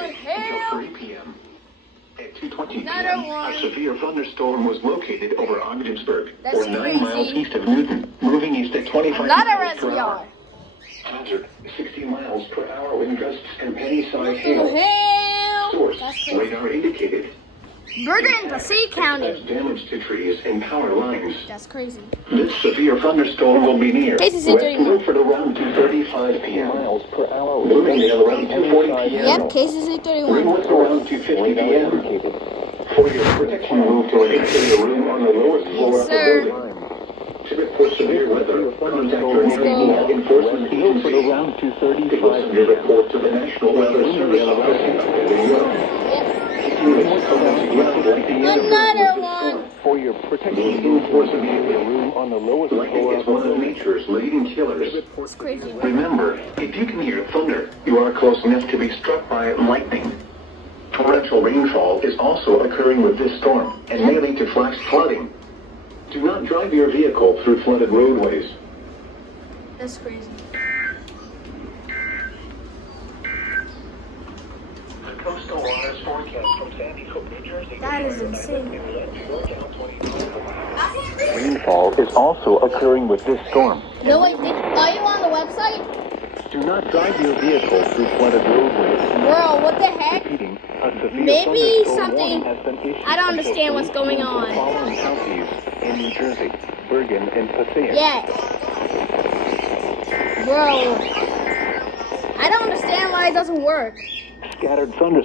until 3 p.m. At 2:20 p.m., a severe thunderstorm was located over Ogdensburg, or 9 miles east of Newton, moving east at 25 miles per hour. Hazard, 60 miles per hour wind gusts and penny-sized hail. Source, radar indicated. Burger in Passaic County. Damage to trees and power lines. That's crazy. This severe thunderstorm will be near KZZ31. West around 2:35 p.m. miles per hour. Moving at around 2:40 p.m. Yep, KZZ31. Winds around 2:50 p.m. For your protection, move to an interior room on the lowest floor of the building. To report severe weather, contact your local enforcement agency. Around 2:35 Listen your report to the National Weather Service Office. Another one. For your protection, room on the lowest lightning floor is one of nature's leading killers. It's crazy. Remember, if you can hear thunder, you are close enough to be struck by lightning. Torrential rainfall is also occurring with this storm and may lead to flash flooding. Do not drive your vehicle through flooded roadways. That's crazy. The coastal waters forecast from Sandy Hook, New Jersey. That is insane. Rainfall is also occurring with this storm. No, wait, are you on the website? Do not drive your vehicle through flooded roadways. Bro, what the heck? Repeating, a severe Maybe thunderstorm something. warning has been issued I don't until understand what's 3 going p.m. on. for the following counties in New Jersey: Bergen and Passaic. Yeah. Bro, I don't understand why it doesn't work. Scattered thunderstorms.